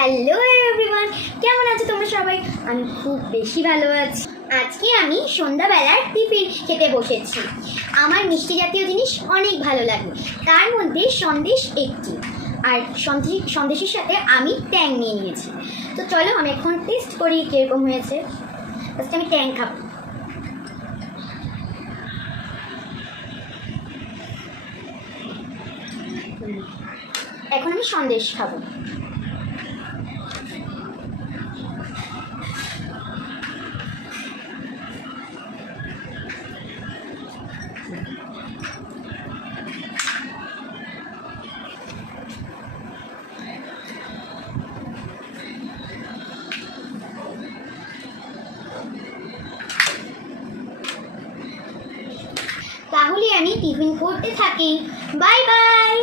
Hello everyone, কেমন আছো তোমরা সবাই? আমি খুব বেশি ভালো আছি। আজকে আমি সন্ধ্যাবেলার টিফিন খেতে বসেছি। আমার মিষ্টি জাতীয় জিনিস অনেক ভালো লাগে, তার মধ্যে সন্দেশ একটি। আর সন্দেশের সাথে আমি ট্যাং নিয়ে নিয়েছি। তো চলো আমি এখন টেস্ট করি কীরকম হয়েছে। ফার্স্টে আমি ট্যাং খাবো। এখন আমি সন্দেশ খাবো। তাহলে আমি টিফিন করতে থাকি। Bye bye.